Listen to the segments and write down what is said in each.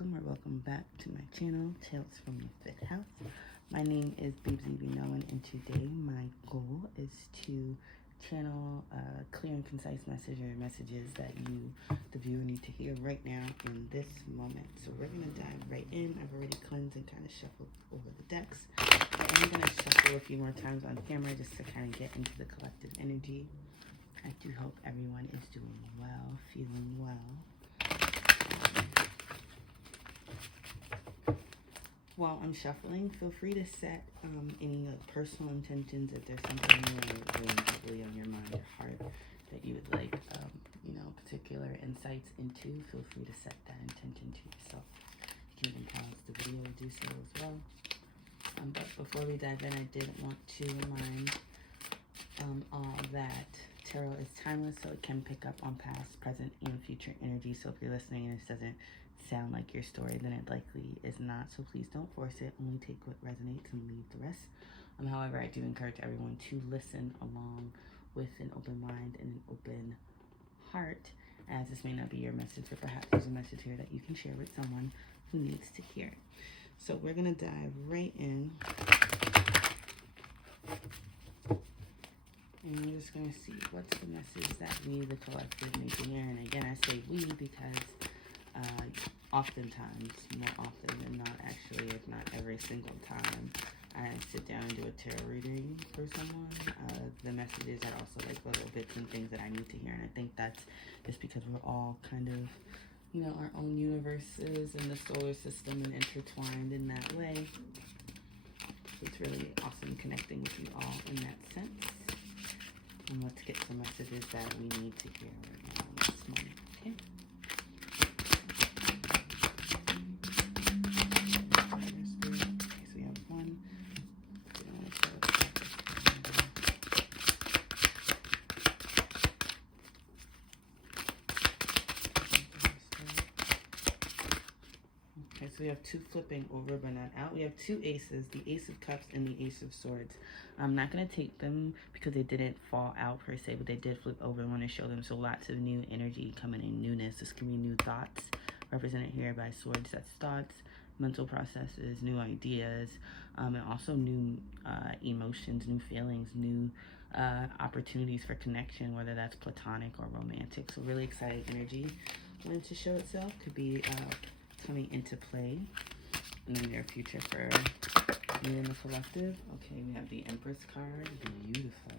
welcome back to my channel, Tales from the 5th House. My name is Babesy Nolan, and today my goal is to channel a clear and concise message or messages that you, the viewer, need to hear right now in this moment. So we're going to dive right in. I've already cleansed and kind of shuffled over the decks. I'm going to shuffle a few more times on camera just to kind of get into the collective energy. I do hope everyone is doing well, feeling well. While I'm shuffling, feel free to set any personal intentions. If there's something weighing heavily on your mind or heart that you would like, particular insights into, feel free to set that intention to yourself. You can even pause the video to do so as well. But before we dive in, I did want to remind all that tarot is timeless, so it can pick up on past, present, and future energy. So if you're listening and this doesn't sound like your story, then it likely is not. So please don't force it. Only take what resonates and leave the rest. However, I do encourage everyone to listen along with an open mind and an open heart, as this may not be your message, or perhaps there's a message here that you can share with someone who needs to hear it. So we're going to dive right in. And we're just going to see what's the message that we, the collective, need to hear. And again, I say we because oftentimes, more often than not, actually, if not every single time, I sit down and do a tarot reading for someone. The messages are also like little bits and things that I need to hear. And I think that's just because we're all kind of, our own universes in the solar system and intertwined in that way. So it's really awesome connecting with you all in that sense. And let's get some messages that we need to hear right now in this moment, okay? So we have one. Okay, so we have two flipping over but not out. We have two aces, the Ace of Cups and the Ace of Swords. I'm not going to take them because they didn't fall out per se, but they did flip over. I want to show them. So lots of new energy coming in, newness. This can be new thoughts, represented here by swords. That's thoughts, mental processes, new ideas, and also new emotions, new feelings, new opportunities for connection, whether that's platonic or romantic. So really exciting energy wanted to show itself. Could be coming into play in the near future for you in the collective. Okay, we have the Empress card. Beautiful.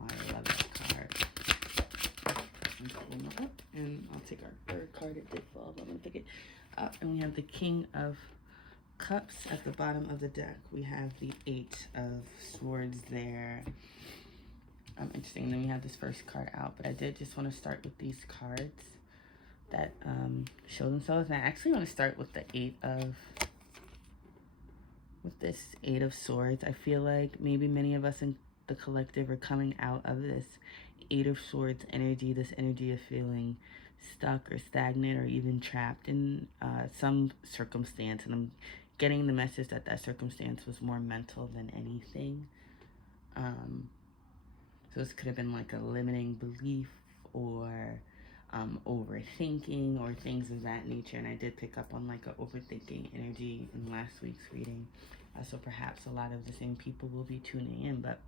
I love that card. And I'll take our third card. It did fall, but I'm going to pick it up. And we have the King of Cups at the bottom of the deck. We have the Eight of Swords there. Interesting. And then we have this first card out. But I did just want to start with these cards that show themselves. And I actually want to start with the this Eight of Swords. I feel like maybe many of us in the collective are coming out of this Eight of Swords energy, this energy of feeling stuck or stagnant or even trapped in some circumstance. And I'm getting the message that that circumstance was more mental than anything. So this could have been like a limiting belief or overthinking or things of that nature. And I did pick up on like an overthinking energy in last week's reading. So perhaps a lot of the same people will be tuning in, but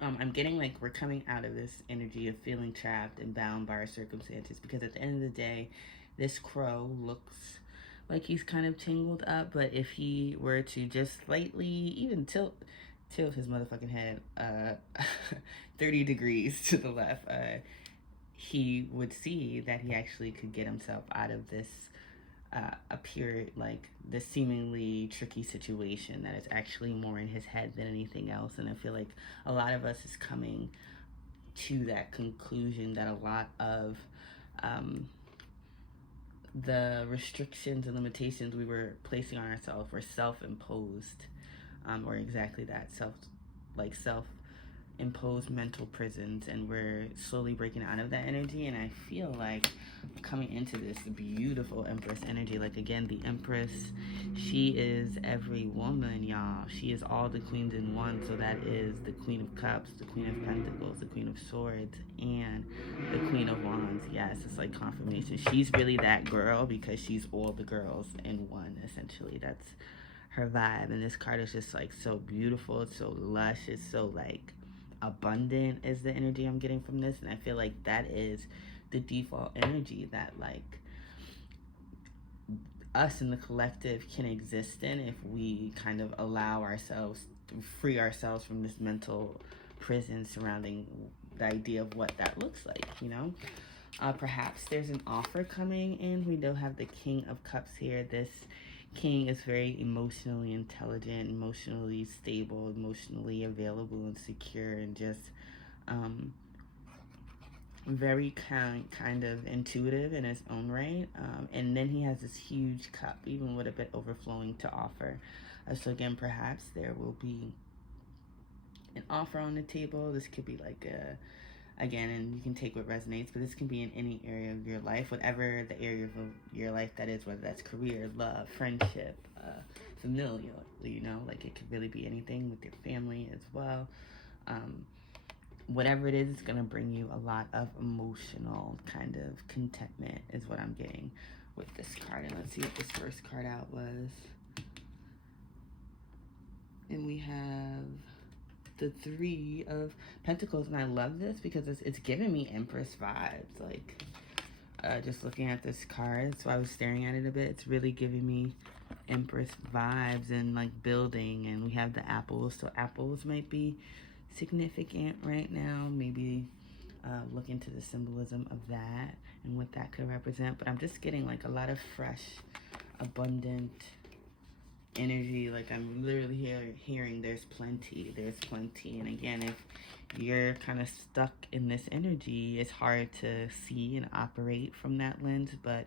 I'm getting like we're coming out of this energy of feeling trapped and bound by our circumstances, because at the end of the day, this crow looks like he's kind of tangled up, but if he were to just slightly even tilt his motherfucking head 30 degrees to the left, he would see that he actually could get himself out of this like this seemingly tricky situation that is actually more in his head than anything else. And I feel like a lot of us is coming to that conclusion that a lot of the restrictions and limitations we were placing on ourselves were self-imposed, or exactly that, self imposed mental prisons, and we're slowly breaking out of that energy. And I feel like coming into this beautiful Empress energy, like again, the Empress, she is every woman, y'all. She is all the queens in one. So that is the Queen of Cups, the Queen of Pentacles, the Queen of Swords, and the Queen of Wands. Yes, it's like confirmation. She's really that girl because she's all the girls in one, essentially. That's her vibe. And this card is just like so beautiful. It's so lush. It's so like abundant is the energy I'm getting from this. And I feel like that is the default energy that like us in the collective can exist in if we kind of allow ourselves to free ourselves from this mental prison surrounding the idea of what that looks like, you know. Perhaps there's an offer coming in. We do have the King of Cups here. This King is very emotionally intelligent, emotionally stable, emotionally available and secure, and just very kind of intuitive in his own right. And then he has this huge cup, even with a bit overflowing, to offer. So again, perhaps there will be an offer on the table. This could be like again, and you can take what resonates, but this can be in any area of your life, whatever the area of your life that is, whether that's career, love, friendship, familial, you know, like it could really be anything with your family as well. Whatever it is, it's going to bring you a lot of emotional kind of contentment is what I'm getting with this card. And let's see what this first card out was. And we have the Three of Pentacles, and I love this because it's giving me Empress vibes. Like just looking at this card, so I was staring at it a bit. It's really giving me Empress vibes and like building. And we have the apples, so apples might be significant right now. Maybe look into the symbolism of that and what that could represent. But I'm just getting like a lot of fresh, abundant energy. Like I'm literally hearing there's plenty. And again, if you're kind of stuck in this energy, it's hard to see and operate from that lens. But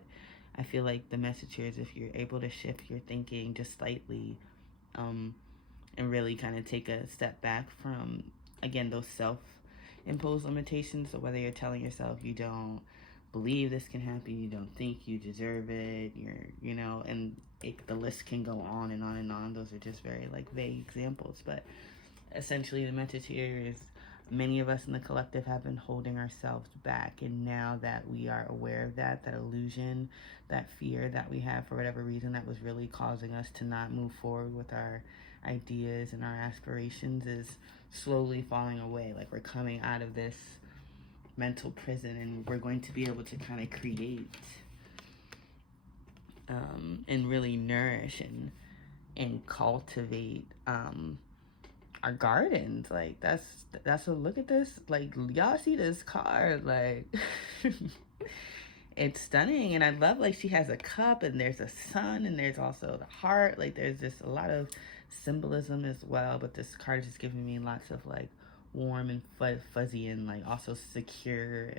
I feel like the message here is if you're able to shift your thinking just slightly, and really kind of take a step back from, again, those self-imposed limitations. So whether you're telling yourself you don't believe this can happen, you don't think you deserve it, you know, and the list can go on and on and on. Those are just very like vague examples, but essentially the message here is many of us in the collective have been holding ourselves back, and now that we are aware of that illusion, that fear that we have for whatever reason that was really causing us to not move forward with our ideas and our aspirations is slowly falling away. Like we're coming out of this mental prison, and we're going to be able to kind of create and really nourish and cultivate our gardens. Like that's a look at this. Like y'all see this card, like it's stunning. And I love like she has a cup and there's a sun and there's also the heart. Like there's just a lot of symbolism as well, but this card is just giving me lots of like warm and fuzzy and like also secure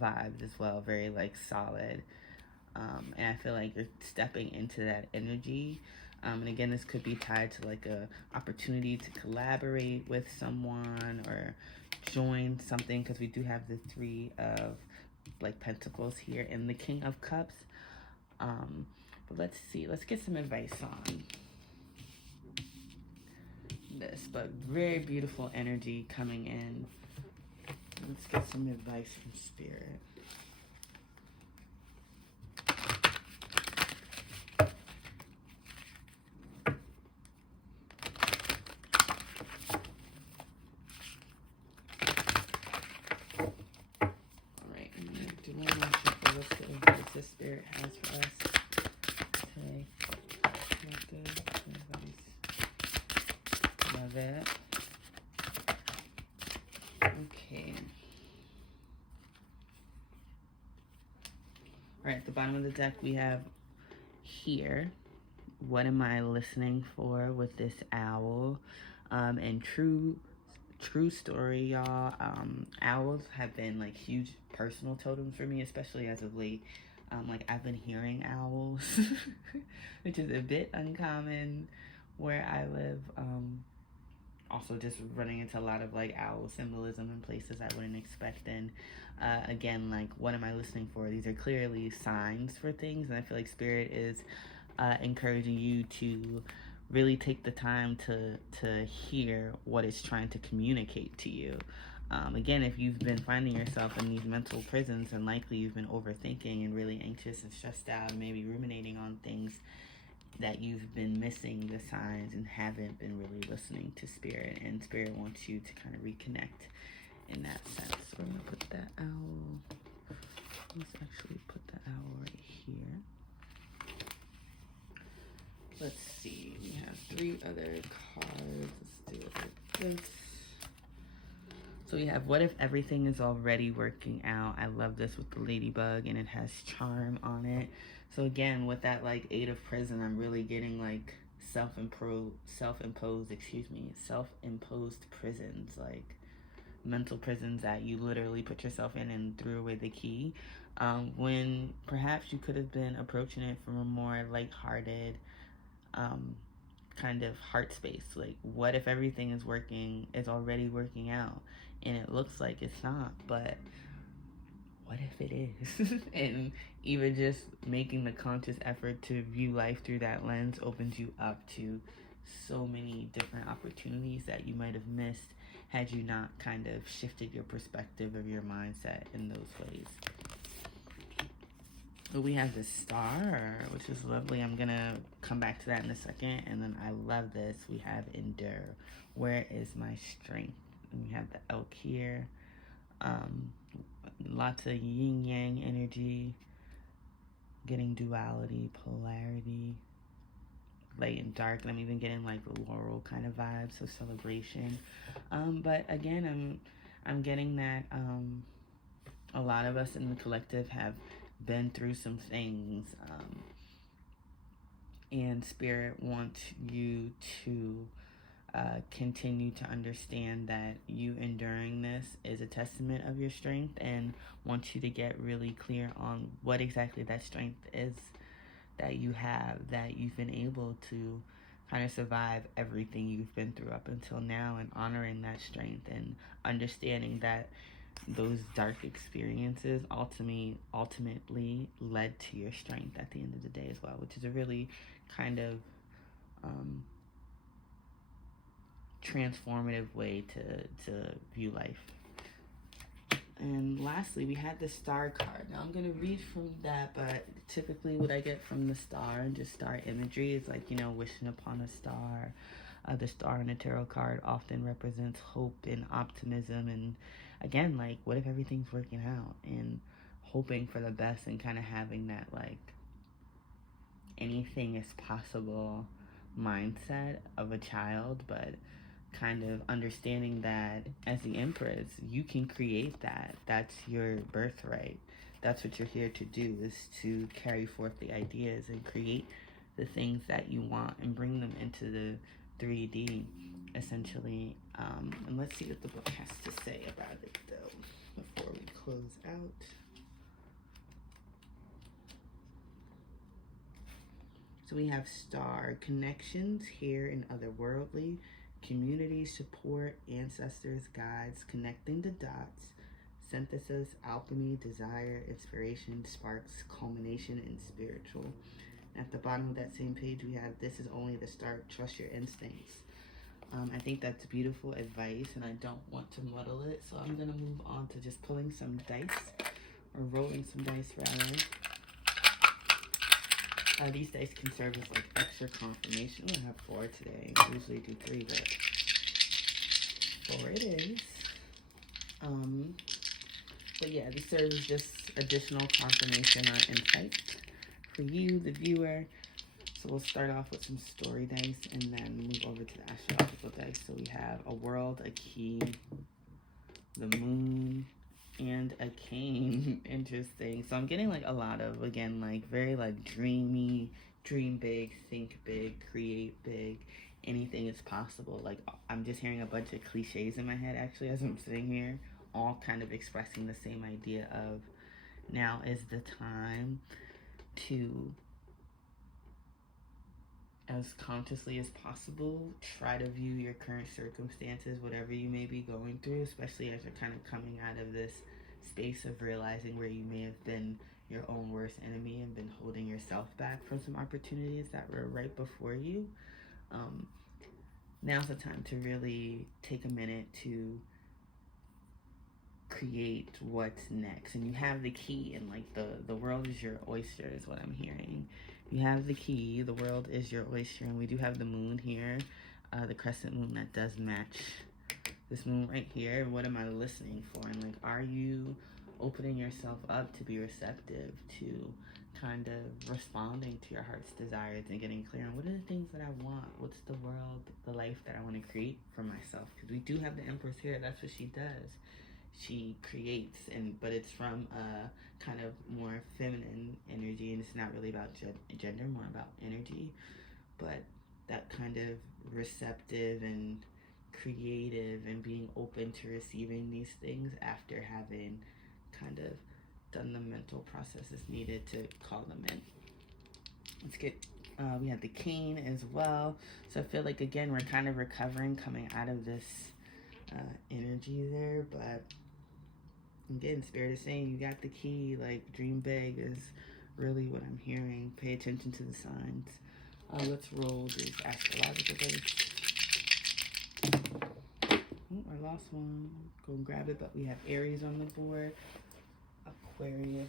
vibes as well, very like solid. And I feel like you're stepping into that energy. And again, this could be tied to like a opportunity to collaborate with someone or join something, because we do have the Three of like Pentacles here and the King of Cups. But let's see, let's get some advice on this. But very beautiful energy coming in. Let's get some advice from Spirit. What the Spirit has for us today. Good advice. Love it. Okay. Alright, at the bottom of the deck we have here, what am I listening for with this owl? And true story, y'all. Owls have been like huge personal totems for me, especially as of late. Like I've been hearing owls, which is a bit uncommon where I live. also just running into a lot of like owl symbolism in places I wouldn't expect. And again, like, what am I listening for? These are clearly signs for things, and I feel like Spirit is encouraging you to really take the time to hear what it's trying to communicate to you. Again, if you've been finding yourself in these mental prisons, then likely you've been overthinking and really anxious and stressed out, and maybe ruminating on things that you've been missing the signs and haven't been really listening to Spirit. And Spirit wants you to kind of reconnect in that sense. So we're going to put that owl. Let's actually put the owl right here. Let's see. We have 3 other cards. Let's do it like this. So we have, what if everything is already working out? I love this with the ladybug, and it has charm on it. So again, with that like 8 of prison, I'm really getting like self-imposed prisons, like mental prisons that you literally put yourself in and threw away the key. When perhaps you could have been approaching it from a more lighthearted, kind of heart space. Like, what if everything is already working out, and it looks like it's not, but what if it is? And even just making the conscious effort to view life through that lens opens you up to so many different opportunities that you might have missed had you not kind of shifted your perspective of your mindset in those ways. But we have the Star, which is lovely. I'm gonna come back to that in a second. And then I love this. We have Endure. Where is my strength? And we have the Elk here. Lots of yin yang energy, getting duality, polarity, light and dark, and I'm even getting like laurel kind of vibes, so celebration. But again, I'm getting that a lot of us in the collective have been through some things, and Spirit wants you to continue to understand that you enduring this is a testament of your strength, and wants you to get really clear on what exactly that strength is that you have, that you've been able to kind of survive everything you've been through up until now, and honoring that strength and understanding that those dark experiences ultimately led to your strength at the end of the day as well, which is a really kind of transformative way to view life. And lastly, we had the Star card. Now I'm going to read from that, but typically what I get from the Star and just star imagery is like, wishing upon a star. The Star in a tarot card often represents hope and optimism, and again, like, what if everything's working out, and hoping for the best, and kind of having that like anything is possible mindset of a child, but kind of understanding that as the Empress, you can create that. That's your birthright. That's what you're here to do, is to carry forth the ideas and create the things that you want and bring them into the 3D, essentially. And let's see what the book has to say about it, though, before we close out. So we have Star, connections here and otherworldly, community, support, ancestors, guides, connecting the dots, synthesis, alchemy, desire, inspiration, sparks, culmination, and spiritual. At the bottom of that same page, we have, this is only the start, trust your instincts. I think that's beautiful advice, and I don't want to muddle it, so I'm going to move on to just pulling some dice, or rolling some dice, rather. These dice can serve as like extra confirmation. I have 4 today. I usually do 3, but 4 it is. But yeah, this serves as just additional confirmation or insight for you, the viewer. So we'll start off with some story dice and then move over to the astrological dice. So we have a world, a key, the moon, and a cane. Interesting. So I'm getting like a lot of, again, like very like dreamy, dream big, think big, create big, anything is possible. Like, I'm just hearing a bunch of cliches in my head actually as I'm sitting here, all kind of expressing the same idea of, now is the time to as consciously as possible, try to view your current circumstances, whatever you may be going through, especially as you're kind of coming out of this space of realizing where you may have been your own worst enemy and been holding yourself back from some opportunities that were right before you. Now's the time to really take a minute to create what's next. And you have the key, and like the world is your oyster is what I'm hearing. You have the key, the world is your oyster, and we do have the moon here, the crescent moon that does match this moon right here. What am I listening for? And like, are you opening yourself up to be receptive to kind of responding to your heart's desires and getting clear on what are the things that I want? What's the world, the life that I want to create for myself? Because we do have the Empress here. That's what she does. She creates, but it's from a kind of more feminine energy, and it's not really about gender, more about energy. But that kind of receptive and creative and being open to receiving these things after having kind of done the mental processes needed to call them in. Let's get, we have the cane as well. So I feel like, again, we're kind of recovering, coming out of this energy there. But again, Spirit is saying you got the key, like dream big is really what I'm hearing. Pay attention to the signs. Let's roll this astrological base. I lost one. Go and grab it, but we have Aries on the board. Aquarius.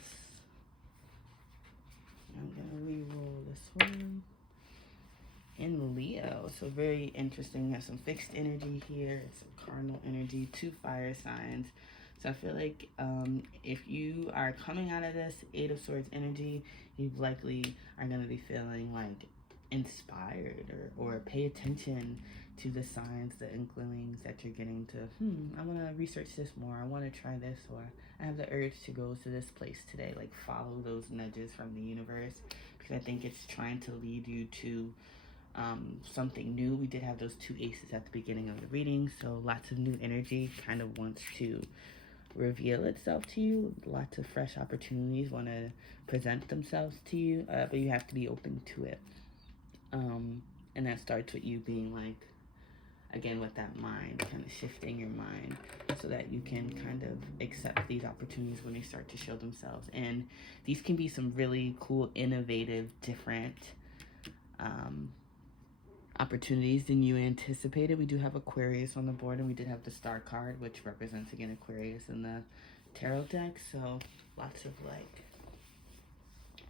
I'm gonna re-roll this one. In Leo, so very interesting. We have some fixed energy here, some cardinal energy, 2 fire signs. So I feel like if you are coming out of this 8 of Swords energy, you likely are gonna be feeling like inspired or pay attention to the signs, the inklings that you're getting to, I want to research this more, I want to try this, or I have the urge to go to this place today. Like, follow those nudges from the universe, because I think it's trying to lead you to something new. We did have those 2 aces at the beginning of the reading, so lots of new energy kind of wants to reveal itself to you. Lots of fresh opportunities want to present themselves to you, but you have to be open to it. And that starts with you being like, again, with that mind, kind of shifting your mind so that you can kind of accept these opportunities when they start to show themselves. And these can be some really cool, innovative, different opportunities than you anticipated. We do have Aquarius on the board, and we did have the Star card, which represents, again, Aquarius in the tarot deck. So lots of, like,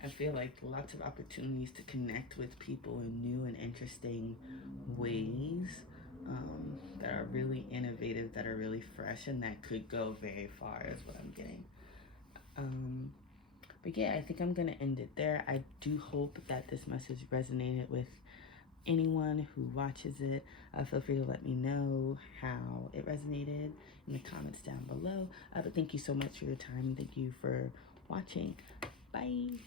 I feel like lots of opportunities to connect with people in new and interesting ways that are really innovative, that are really fresh, and that could go very far is what I'm getting. But yeah, I think I'm going to end it there. I do hope that this message resonated with anyone who watches it. Feel free to let me know how it resonated in the comments down below. But thank you so much for your time. Thank you for watching. Bye.